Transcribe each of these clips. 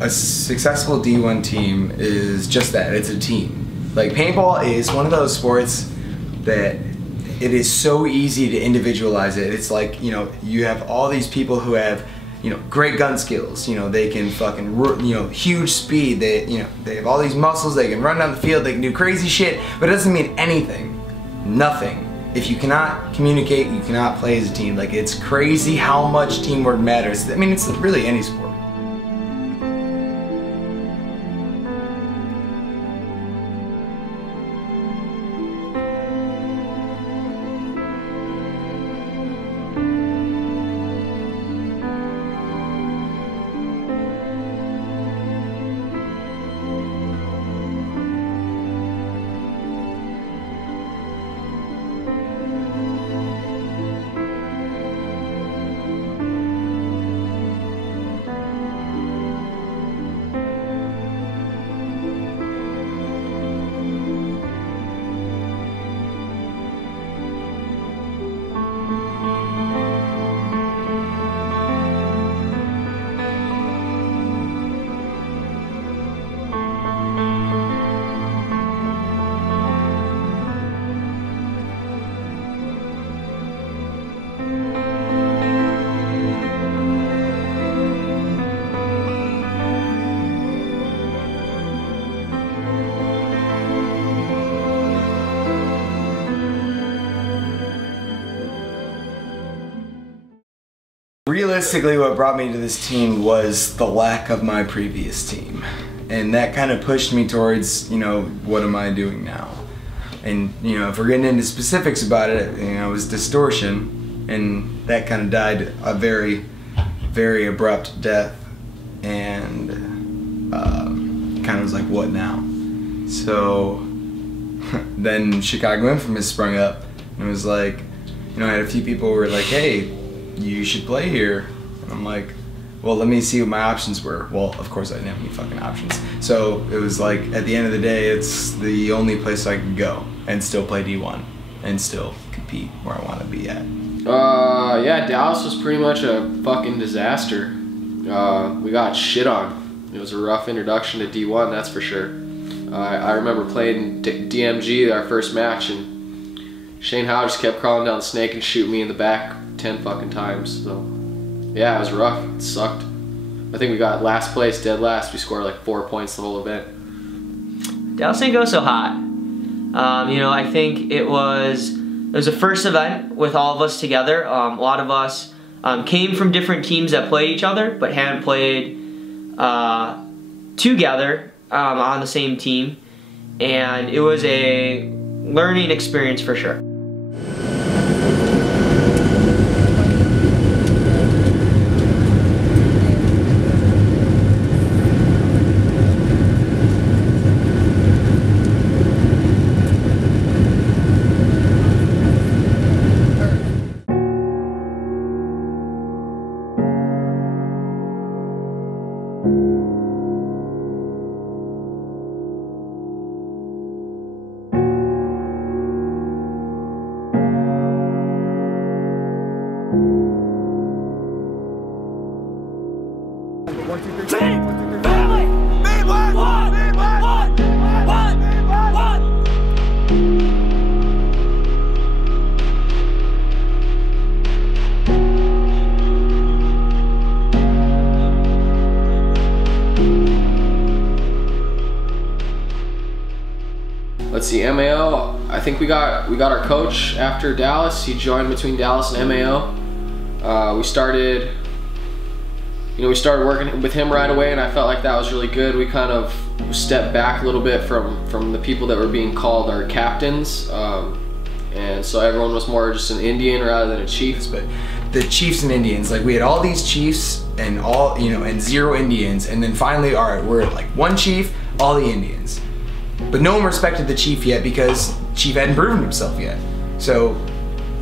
a successful D1 team is just that, it's a team. Like paintball is one of those sports that it is so easy to individualize it. It's like, you know, you have all these people who have, you know, great gun skills, you know, they can fucking, you know, huge speed, they, you know, they have all these muscles, they can run down the field, they can do crazy shit, but it doesn't mean anything, nothing. If you cannot communicate, you cannot play as a team. Like, it's crazy how much teamwork matters. I mean, it's really any sport. Realistically, what brought me to this team was the lack of my previous team. And that kind of pushed me towards, you know, what am I doing now? And, you know, if we're getting into specifics about it, you know, it was Distortion, and that kind of died a very, very abrupt death. And kind of was like, what now? So then Chicago Infamous sprung up, and it was like, you know, I had a few people who were like, hey, you should play here. And I'm like, well, let me see what my options were. Well, of course I didn't have any fucking options. So it was like, at the end of the day, it's the only place I could go and still play D1 and still compete where I want to be at. Yeah, Dallas was pretty much a fucking disaster. We got shit on. It was a rough introduction to D1, that's for sure. I remember playing DMG, our first match, and Shane Howe just kept crawling down the snake and shooting me in the back 10 fucking times. So yeah, it was rough. It sucked. I think we got last place, dead last. We scored like 4 points the whole event. Dallas didn't go so hot. You know, I think it was a first event with all of us together. A lot of us came from different teams that played each other, but hadn't played together on the same team, and it was a learning experience for sure. Let's see, MAO, I think we got our coach after Dallas. He joined between Dallas and MAO. We started working with him right away, and I felt like that was really good. We kind of stepped back a little bit from the people that were being called our captains. And so everyone was more just an Indian rather than a chief. But the chiefs and Indians, like we had all these chiefs and all, you know, and 0 Indians, and then finally, all right, we're like 1 chief, all the Indians. But no one respected the chief yet because chief hadn't proven himself yet. So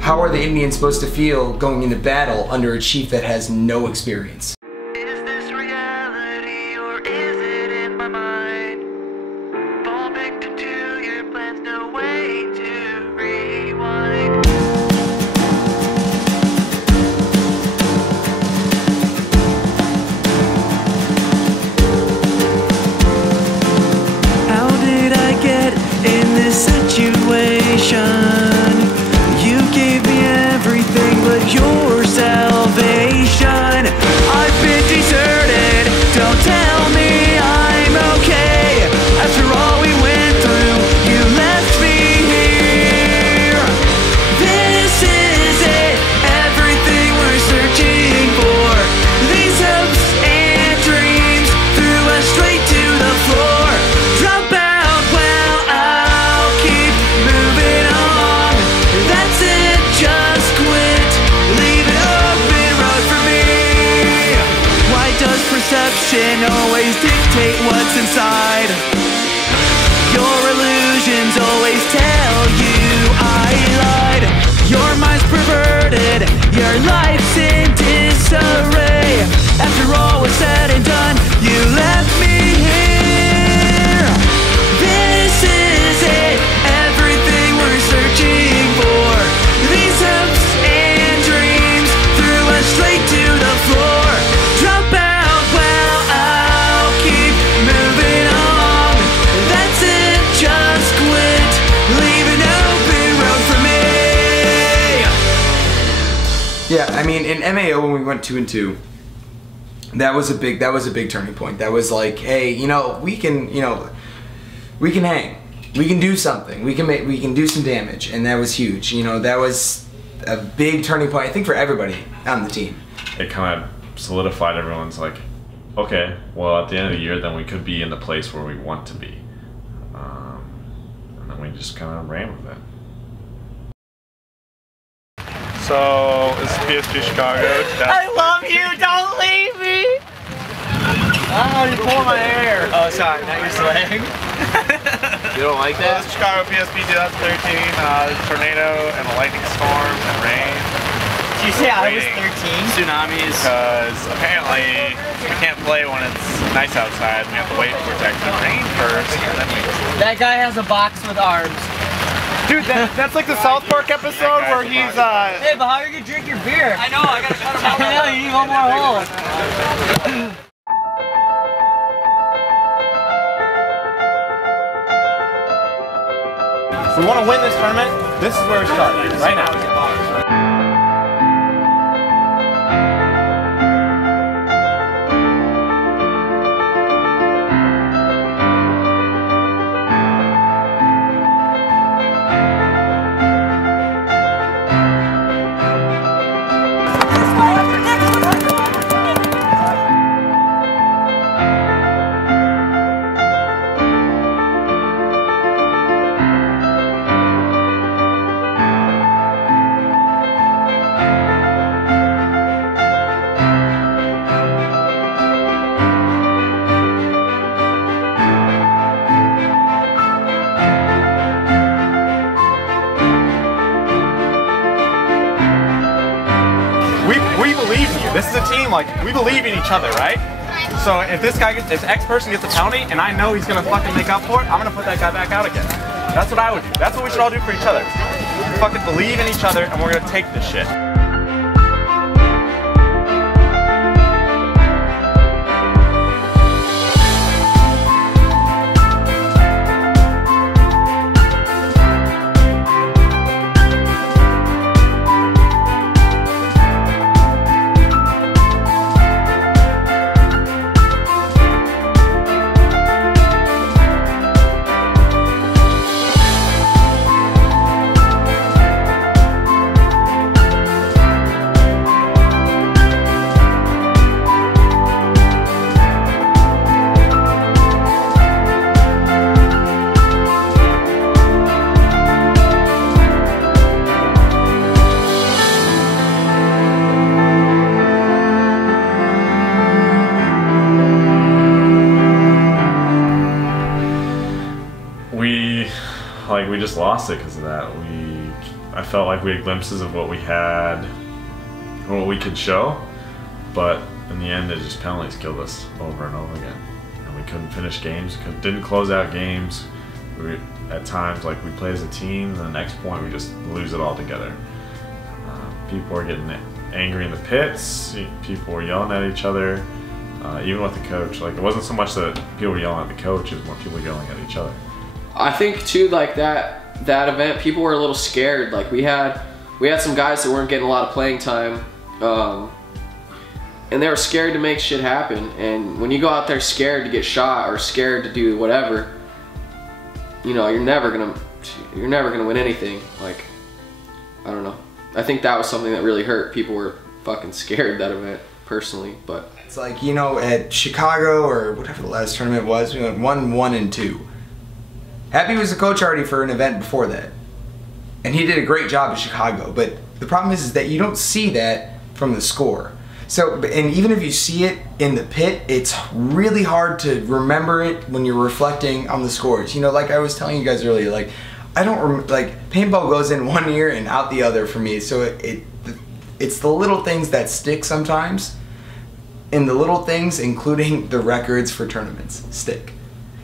how are the Indians supposed to feel going into battle under a chief that has no experience? Is this reality or is it in my mind? Fall victim to your plans, no way to rewind. tell you I lied. Your mind's perverted, your life's in disarray. After all was said and done, you left me here. This is it, everything we're searching for. These hopes and dreams threw us straight to the floor. Drop out, well, I'll keep moving along. That's it, just quit. Leave an open road for me. Yeah, I mean, in MAO when we went 2-2, that was a big turning point. That was like, hey, you know, we can hang, we can do something, we can do some damage, and that was huge. You know, that was a big turning point, I think, for everybody on the team. It kind of solidified everyone's like, okay, well, at the end of the year, then we could be in the place where we want to be, and then we just kind of ran with it. So, this is DST Chicago. I love you, don't leave me! Oh, you're pulling my hair. Oh, sorry, not your swag. You don't like This that? is Chicago PSP 2013. Tornado and a lightning storm and rain. Did you say I was Raining. 13? Tsunamis. Because apparently we can't play when it's nice outside. We have to wait for it to actually rain first, and then we. That guy has a box with arms. Dude, that's like the South Park episode where he's Hey, but how are you gonna drink your beer? I know, I gotta shut him out. I know, you need one more hole. If we want to win this tournament, this is where we start, right now. We believe in you. This is a team, like, we believe in each other, right? So if this guy gets, if X person gets a penalty and I know he's gonna fucking make up for it, I'm gonna put that guy back out again. That's what I would do. That's what we should all do for each other. We fucking believe in each other and we're gonna take this shit. We just lost it because of that. I felt like we had glimpses of what we had, or what we could show, but in the end, it just penalties killed us over and over again. And we couldn't finish games, didn't close out games. At times, like, we play as a team, and the next point we just lose it all together. People are getting angry in the pits. People were yelling at each other, even with the coach. Like, it wasn't so much that people were yelling at the coach; it was more people yelling at each other. I think too, like that event, people were a little scared. Like we had some guys that weren't getting a lot of playing time, and they were scared to make shit happen. And when you go out there scared to get shot or scared to do whatever, you know, you're never gonna win anything. Like, I don't know. I think that was something that really hurt. People were fucking scared that event, personally. But it's like, you know, at Chicago or whatever the last tournament was, we went 1-1-2. Happy was the coach already for an event before that, and he did a great job at Chicago, but the problem is that you don't see that from the score. So, and even if you see it in the pit, it's really hard to remember it when you're reflecting on the scores. You know, like I was telling you guys earlier, like, I don't like paintball goes in one ear and out the other for me. So it's the little things that stick sometimes, and the little things, including the records for tournaments, stick.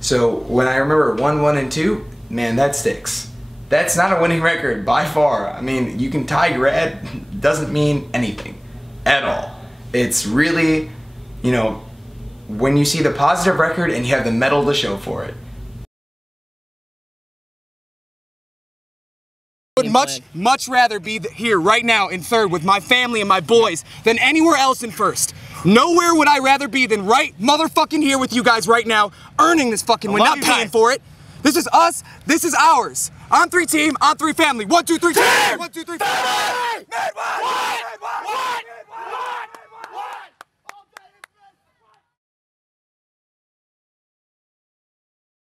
So when I remember 1, 1, and 2, man, that sticks. That's not a winning record by far. I mean, you can tie red, doesn't mean anything at all. It's really, you know, when you see the positive record and you have the medal to show for it. I would much rather be here right now in third with my family and my boys than anywhere else in first. Nowhere would I rather be than right motherfucking here with you guys right now, earning this fucking win, not paying for it. This is us, this is ours. On 3 team, on 3 family. 1, 2, 3, 1, 2, 3, family! Mid-1!